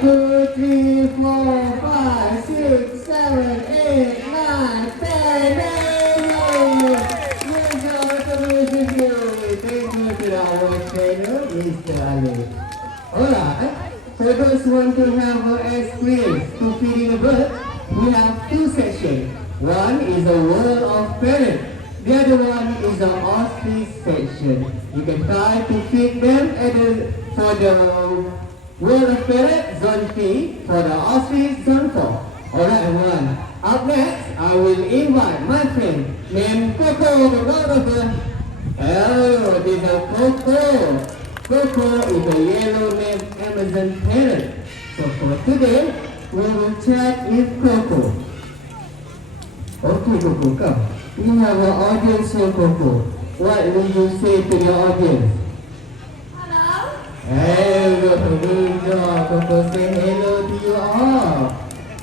2, 3, 4, 5, 6, 7, 8, 9, 10. Good job, Thank you to our trainer, Mr. Ali. Alright, for those who want to have an experience to feeding a bird, we have two sections. One is a world of parrot. The other one is an ostrich section. You can try to feed them for the world of parrot, zone 3, for the ostrich, zone 4. Alright everyone, up next, I will invite my friend named Coco, the God of the... Oh, this is Coco. Coco is a yellow-named Amazon parrot. So for today, we will chat with Coco. Okay, Coco, come. We have an audience here, Coco. What will you say to the audience? Hello. Hey, good job, Coco. Say hello to you all.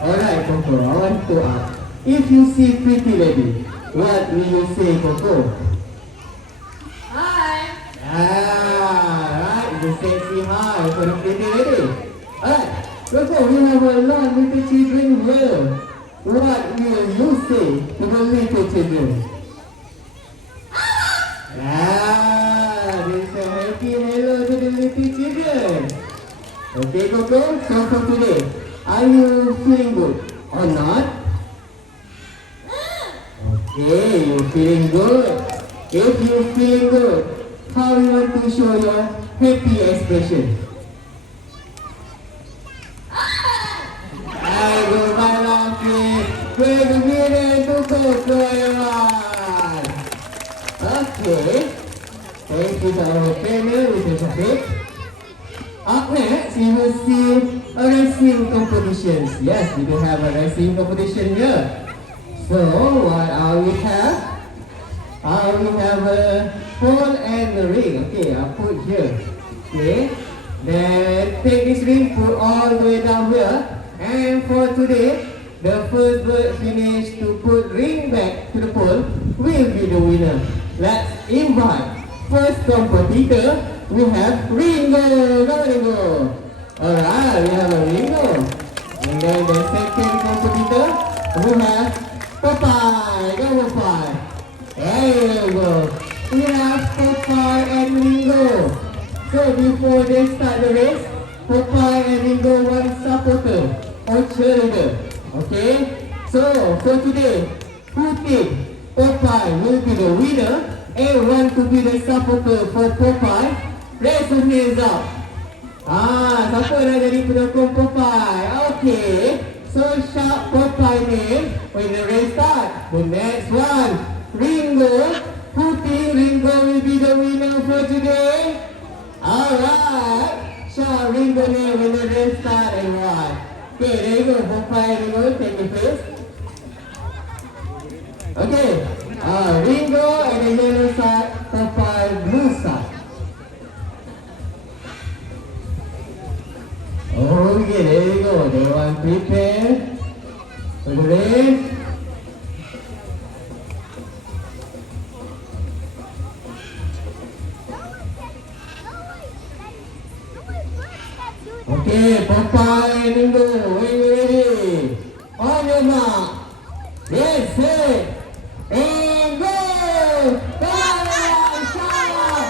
Alright, Coco, I want to ask. If you see pretty lady, what will you say, Coco? Hi. Right, you say hi for the pretty lady. Alright, Coco, we have a lot of little children here. What will you say to the little children? This is a happy hello to the little children. Okay, Coco, so for today, are you feeling good or not? Okay, you're feeling good. If you're feeling good, how you want to show your happy expression? I go by laughing. Good evening to Coco, everyone. Okay. Thank you to our trainer, Mr. Shafiq. Up next, you will see a racing competitions. Yes, we do have a racing competition here. So, what we have? We have a pole and a ring. Okay, I'll put here. Okay. Then take this ring, put all the way down here. And for today, the first bird finish to put ring back to the pole will be the winner. Let's invite first competitor. We have Ringo. Go Ringo. Alright, we have a Ringo. And then the second competitor, we have Popeye. Go Popeye. There you go. We have Popeye and Ringo. So before they start the race, Popeye and Ringo want supporter or cheerleader. Okay? So for today, who think Popeye will be the winner and want to be the supporter for Popeye? Raise your hands up. Siapa nak jadi pendukung Popeye? Okay. So shout Popeye name when the race start. The next one, Ringo. Who think Ringo will be the winner for today? Alright. Shout Ringo name when the race start, everyone. Okay, there you go. Popeye, Ringo, take the face. Okay. Ringo and the yellow side, Popeye blue side. Okay, there you go. They want prepare for the race. Okay, Popeye and Ringo, when you ready? On your mark. Get set. And go! Popeye, shout!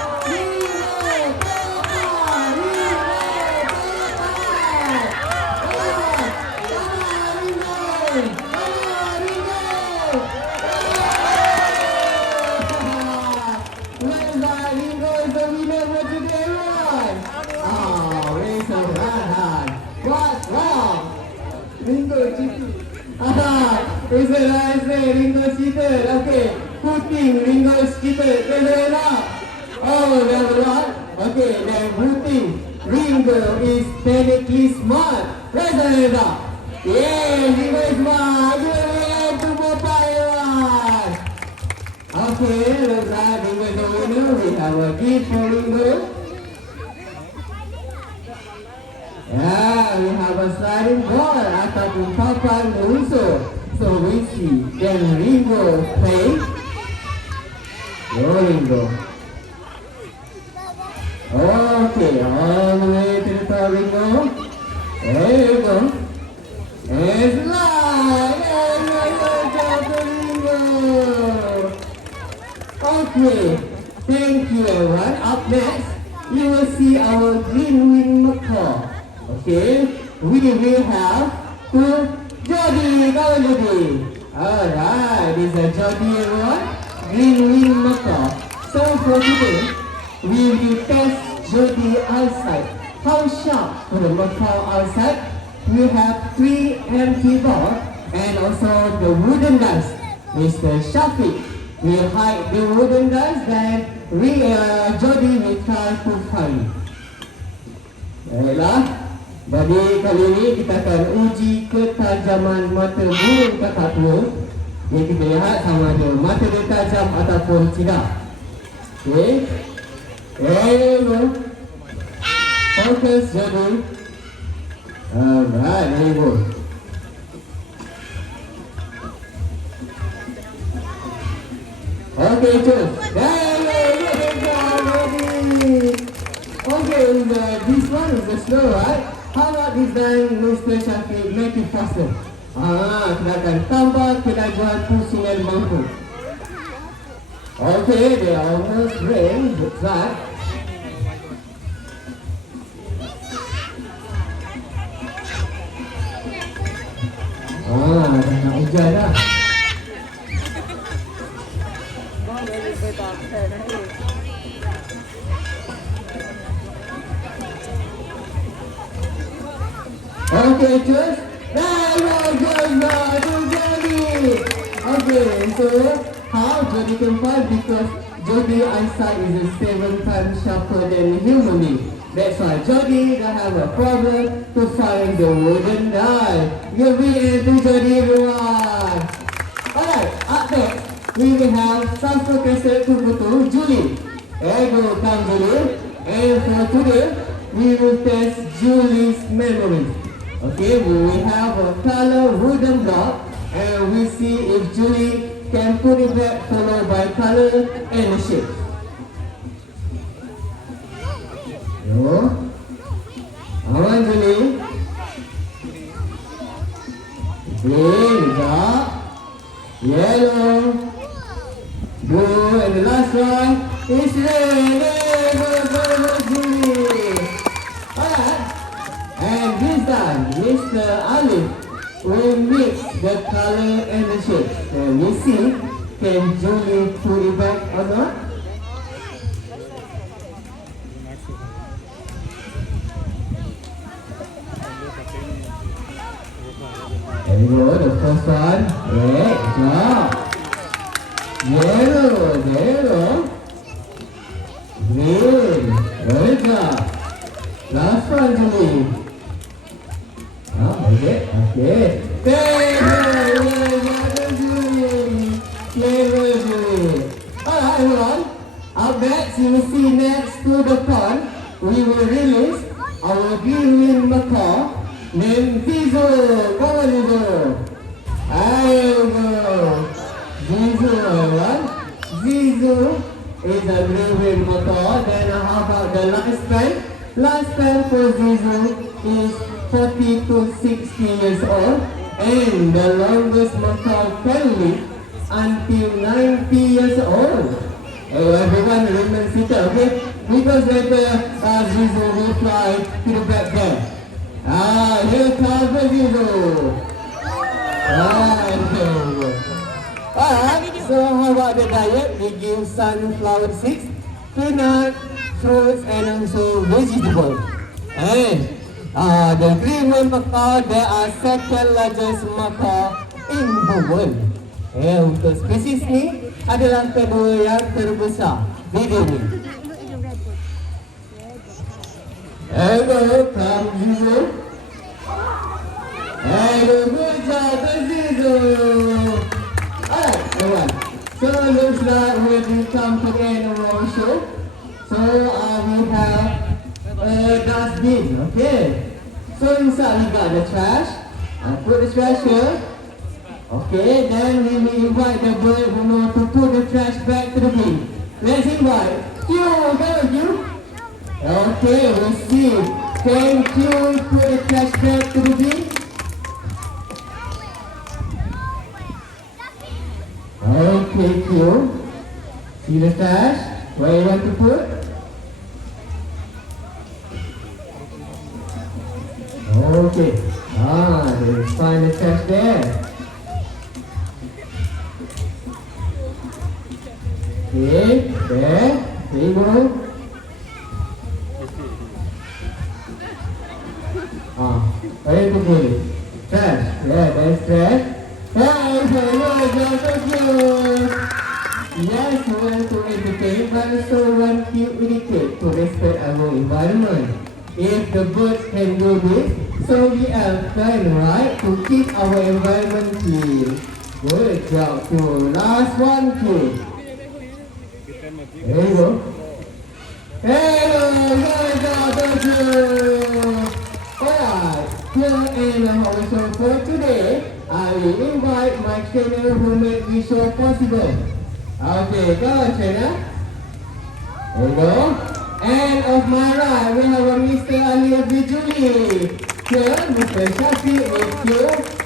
Ringo, Popeye! Is it right there? Ringo cheated. Okay. Who think Ringo is cheated? Raise your hand up. Oh, that's one. Okay, then who think Ringo is technically smart? Raise your hand up. Yeah, Ringo is smart. Give it a hand to Popeye. Okay, looks like Ringo is the winner. We have a gift for Ringo. Yeah, we have a sliding ball. Ataupun papan also. So we see, can Ringo play? Go Ringo. Okay, all the way to the top Ringo. There you go. And slide. And good job, Flamingo. Okay. Thank you, everyone. Up next, you will see our green-winged macaw. Okay. We will have two Jody. Come on, Jody. Alright. This is Jody, everyone. Green-winged macaw. So for today, we will test Jody outside. How sharp for the macaw outside? We have 3 empty balls and also the wooden dice. Mr. Shafiq will hide the wooden dice, then Jody will try to find. Baiklah, jadi kali ini kita akan uji ketajaman mata burung kakak tua. Jadi kita lihat sama ada mata dia tajam ataupun tidak. Okay. There you go. Focus, Jody. Alright, there you go. Okay, choose. There you go. Okay, this one is the slow, right? How about this time, Mr. Shafiq, make it faster? Kita akan tambah kelajuan pusingan bangku. Okay, they are almost ready. That's right. Dah nak hujan dah. Okay, choose. There you go, Jody. Okay, so how Jody can find? Because Jody eyesight is 7 times sharper than human being. That's why Jody don't have a problem to find the wooden die. Give it to Jody, everyone. Alright, up next, we will have Sastra Cassette to Julie. There you go, come Julie. And for today, we will test Julie's memory. Okay, we will have a color wooden block and we see if Julie can put it back followed by color and shape. Yo. Come on, Julie. Green, dark, yellow, blue, and the last one is red. Go, Julie. Alright. And this time, Mr. Alif will mix the color and the shape. And we see, can Julie put it back or not? There you go, the first one. Red, job. Yellow, there you go. Green, good job. Last one, Julie. Okay. Clever, Julie. Alright, everyone. Up next, you will see next to the pond, we will release our green macaw named Zizo. Come on, Zizo. There you go. Zizo, everyone. Zizo is a green macaw. Then how about the lifespan? Lifespan for Zizo is 40 to 60 years old, and the longest macaw can live until 90 years old. Everyone remain seated, okay? Because later Zizo will fly to the back there. Here comes the Zizo. Alright, so how about the diet? We give sunflower seeds, peanut, fruits, and also vegetables. And the green macaw, they are second largest macaw in the world. Untuk spesies ni adalah kedua yang terbesar di dunia. Hello, come Zizo. Hello, good job, Zizo. Alright, everyone. So looks like we come to the end of our show. So we have dustbin, okay? So inside we got the trash. I put the trash here. Okay, then we will invite the bird who know to put the trash back to the bin. Let's invite you, go you. Okay, we'll see Can you put the trash bag to the bin? Okay, Q. See the trash? Where you want to put? Okay. Let's find the trash there. Okay, there you go. Where to put it? Trash. Yeah, there's trash. Thank you. Yes, we want to educate, but also want to educate to respect our environment. If the birds can do this, so we are kind, right? To keep our environment clean. Good job, too. Last one, too. There you go. Hello, good job, thank you. Alright, here and also for today, I will invite my trainer who made this show possible. Okay, go on, trainer. There you go. And of my right, we have a Mr. Ali Bijuli. Here, Mr. Shafi with you.